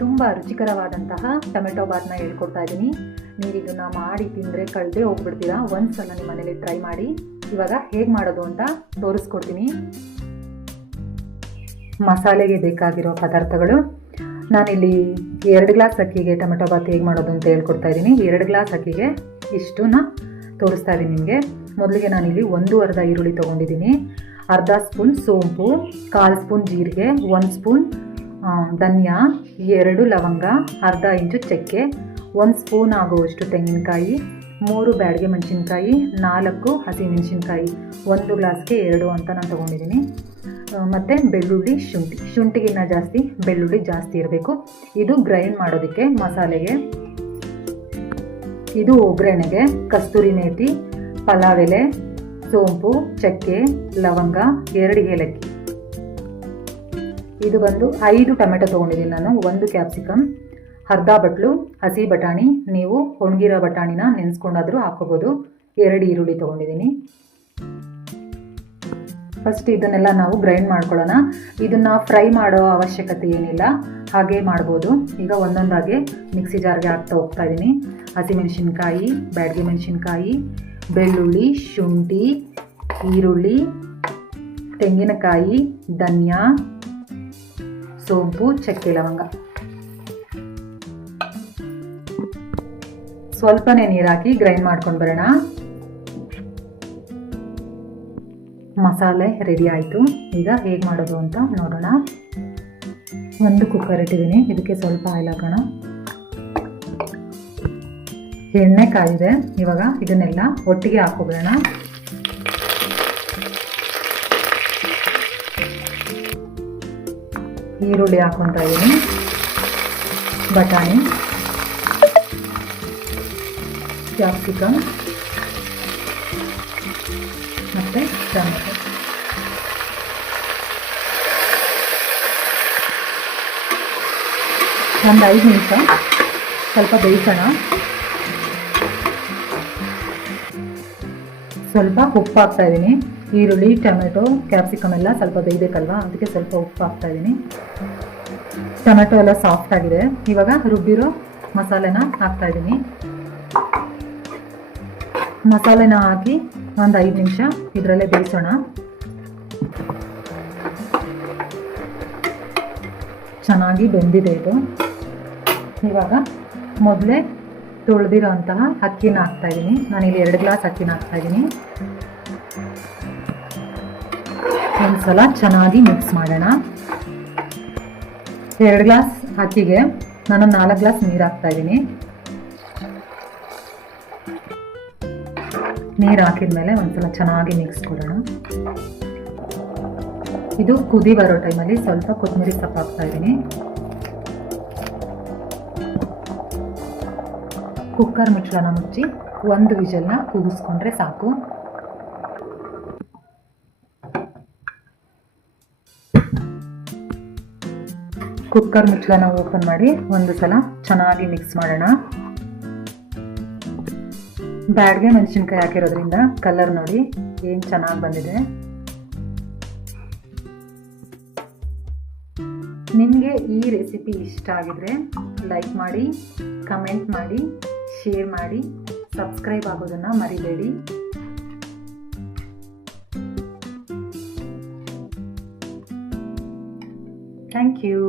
ತುಂಬ ರುಚಿಕರವಾದಂತಹ ಟೊಮೆಟೊ ಬಾತ್ನ ಹೇಳ್ಕೊಡ್ತಾ ಇದ್ದೀನಿ. ನೀವು ಇದನ್ನು ಮಾಡಿ ತಿಂದರೆ ಕಳೆದೇ ಹೋಗ್ಬಿಡ್ತೀರಾ. ಒಂದ್ಸಲ ನಿಮ್ಮ ಮನೇಲಿ ಟ್ರೈ ಮಾಡಿ. ಇವಾಗ ಹೇಗೆ ಮಾಡೋದು ಅಂತ ತೋರಿಸ್ಕೊಡ್ತೀನಿ. ಮಸಾಲೆಗೆ ಬೇಕಾಗಿರೋ ಪದಾರ್ಥಗಳು, ನಾನಿಲ್ಲಿ 2 ಗ್ಲಾಸ್ ಅಕ್ಕಿಗೆ ಟೊಮೆಟೊ ಬಾತ್ ಹೇಗೆ ಮಾಡೋದು ಅಂತ ಹೇಳ್ಕೊಡ್ತಾ ಇದ್ದೀನಿ. 2 ಗ್ಲಾಸ್ ಅಕ್ಕಿಗೆ ಇಷ್ಟನ್ನ ತೋರಿಸ್ತಾ ಇದ್ದೀನಿ ನಿಮಗೆ. ಮೊದಲಿಗೆ ನಾನಿಲ್ಲಿ 1 ಈರುಳ್ಳಿ ತೊಗೊಂಡಿದ್ದೀನಿ, ಅರ್ಧ ಸ್ಪೂನ್ ಸೋಂಪು, 1/4 ಸ್ಪೂನ್ ಜೀರಿಗೆ, 1 ಸ್ಪೂನ್ ಧನಿಯಾ, 2 ಲವಂಗ, ಅರ್ಧ ಇಂಚು ಚಕ್ಕೆ, 1 ಸ್ಪೂನ್ ಆಗುವಷ್ಟು ತೆಂಗಿನಕಾಯಿ, 3 ಬ್ಯಾಡಗೆ ಮೆಣಸಿನ್ಕಾಯಿ, 4 ಹಸಿಮೆಣಸಿನ್ಕಾಯಿ, 1 ಗ್ಲಾಸ್ಗೆ 2 ಅಂತ ನಾನು ತೊಗೊಂಡಿದ್ದೀನಿ. ಮತ್ತು ಬೆಳ್ಳುಳ್ಳಿ, ಶುಂಠಿಗಿನ್ನ ಜಾಸ್ತಿ ಬೆಳ್ಳುಳ್ಳಿ ಜಾಸ್ತಿ ಇರಬೇಕು. ಇದು ಗ್ರೈಂಡ್ ಮಾಡೋದಕ್ಕೆ ಮಸಾಲೆಗೆ. ಇದು ಒಗ್ಗರಣೆಗೆ ಕಸ್ತೂರಿ ಮೇಥಿ, ಪಲಾವ್ ಎಲೆ, ಸೋಂಪು, ಚಕ್ಕೆ, ಲವಂಗ, 2 ಏಲಕ್ಕಿ. ಇದು ಬಂದು 5 ಟೊಮೆಟೊ ತೊಗೊಂಡಿದ್ದೀನಿ ನಾನು, 1 ಕ್ಯಾಪ್ಸಿಕಮ್, ಅರ್ಧ ಬಟ್ಲು ಹಸಿ ಬಟಾಣಿ, ನೀವು ಒಣಗಿರೋ ಬಟಾಣಿನ ನೆನೆಸ್ಕೊಂಡಾದರೂ ಹಾಕೋಬೋದು, 2 ಈರುಳ್ಳಿ ತೊಗೊಂಡಿದ್ದೀನಿ. ಫಸ್ಟ್ ಇದನ್ನೆಲ್ಲ ನಾವು ಗ್ರೈಂಡ್ ಮಾಡ್ಕೊಳ್ಳೋಣ. ಇದನ್ನು ಫ್ರೈ ಮಾಡೋ ಅವಶ್ಯಕತೆ ಏನಿಲ್ಲ, ಹಾಗೆ ಮಾಡ್ಬೋದು. ಈಗ ಒಂದೊಂದಾಗಿ ಮಿಕ್ಸಿ ಜಾರ್ಗೆ ಹಾಕ್ತಾ ಹೋಗ್ತಾ ಇದ್ದೀನಿ. ಹಸಿಮೆಣಸಿನ್ಕಾಯಿ, ಬ್ಯಾಡಗೆ ಮೆಣಸಿನ್ಕಾಯಿ, ಬೆಳ್ಳುಳ್ಳಿ, ಶುಂಠಿ, ಈರುಳ್ಳಿ, ತೆಂಗಿನಕಾಯಿ, ಧನಿಯಾ, ಸೋಂಪು, ಚಕ್ಕೆ, ಲವಂಗ. ಸ್ವಲ್ಪನೇ ನೀರು ಹಾಕಿ ಗ್ರೈಂಡ್ ಮಾಡ್ಕೊಂಡು ಬರೋಣ. ಮಸಾಲೆ ರೆಡಿ ಆಯಿತು. ಈಗ ಹೇಗೆ ಮಾಡೋದು ಅಂತ ನೋಡೋಣ. 1 ಕುಕ್ಕರ್ ಇಟ್ಟಿದ್ದೀನಿ, ಇದಕ್ಕೆ ಸ್ವಲ್ಪ ಆಯಿಲ್ ಹಾಕೋಣ. ಎಣ್ಣೆ ಕಾಯಿದೆ. ಇವಾಗ ಇದನ್ನೆಲ್ಲ ಒಟ್ಟಿಗೆ ಹಾಕೋಬೇಡ. ಈರುಳ್ಳಿ ಹಾಕೊತಾ ಇದ್ದೀನಿ, ಬಟಾಣಿ, ಕ್ಯಾಪ್ಸಿಕಮ್ ಮತ್ತು ಟೊಮೆಟೊ. ಒಂದು 5 ನಿಮಿಷ ಸ್ವಲ್ಪ ಬೇಯಿಸೋಣ. ಸ್ವಲ್ಪ ಉಪ್ಪು ಹಾಕ್ತಾ ಇದ್ದೀನಿ. ಈರುಳ್ಳಿ, ಟೊಮೆಟೊ, ಕ್ಯಾಪ್ಸಿಕಮ್ ಎಲ್ಲ ಸ್ವಲ್ಪ ಬೇಯಬೇಕಲ್ವಾ, ಅದಕ್ಕೆ ಸ್ವಲ್ಪ ಉಪ್ಪು ಹಾಕ್ತಾ ಇದ್ದೀನಿ. ಟೊಮೆಟೊ ಎಲ್ಲ ಸಾಫ್ಟ್ ಆಗಿದೆ. ಇವಾಗ ರುಬ್ಬಿರೋ ಮಸಾಲೆನ ಹಾಕ್ತಾ ಇದ್ದೀನಿ. ಮಸಾಲೆನ ಹಾಕಿ ಒಂದು 5 ನಿಮಿಷ ಇದರಲ್ಲೇ ಬೇಯಿಸೋಣ. ಚೆನ್ನಾಗಿ ಬೆಂದಿದೆ ಇದು. ಇವಾಗ ಮೊದಲೇ ತೊಳೆದಿರೋ ಅಂತಹ ಅಕ್ಕಿನ ಹಾಕ್ತಾ ಇದ್ದೀನಿ. ನಾನಿಲ್ಲಿ 2 ಗ್ಲಾಸ್ ಅಕ್ಕಿನ ಹಾಕ್ತಾ ಇದ್ದೀನಿ. ಒಂದ್ಸಲ ಚೆನ್ನಾಗಿ ಮಿಕ್ಸ್ ಮಾಡೋಣ. 2 ಗ್ಲಾಸ್ ಅಕ್ಕಿಗೆ ನಾನು 4 ಗ್ಲಾಸ್ ನೀರು ಹಾಕ್ತಾ ಇದ್ದೀನಿ. ನೀರು ಹಾಕಿದ್ಮೇಲೆ ಒಂದ್ಸಲ ಚೆನ್ನಾಗಿ ಮಿಕ್ಸ್ ಕೊಡೋಣ. ಇದು ಕುದಿ ಬರೋ ಟೈಮಲ್ಲಿ ಸ್ವಲ್ಪ ಕೊತ್ತಂಬರಿ ಸೊಪ್ಪು ಹಾಕ್ತಾ ಇದ್ದೀನಿ. ಕುಕ್ಕರ್ ಮುಚ್ಚಳನ ಮುಚ್ಚಿ 1 ವಿಷಲ್ನ ಕೂಗಿಸ್ಕೊಂಡ್ರೆ ಸಾಕು. ಕುಕ್ಕರ್ ಮುಚ್ಚಳನ ಓಪನ್ ಮಾಡಿ ಒಂದು ಸಲ ಚೆನ್ನಾಗಿ ಮಿಕ್ಸ್ ಮಾಡೋಣ. ಬ್ಯಾಡಗೆ ಮೆಣಸಿನ್ಕಾಯಿ ಹಾಕಿರೋದ್ರಿಂದ ಕಲರ್ ನೋಡಿ ಏನು ಚೆನ್ನಾಗಿ ಬಂದಿದೆ. ನಿಮಗೆ ಈ ರೆಸಿಪಿ ಇಷ್ಟ ಆಗಿದ್ರೆ ಲೈಕ್ ಮಾಡಿ, ಕಮೆಂಟ್ ಮಾಡಿ, ಶೇರ್ ಮಾಡಿ, ಸಬ್ಸ್ಕ್ರೈಬ್ ಆಗೋದನ್ನು ಮರಿಬೇಡಿ. Thank you.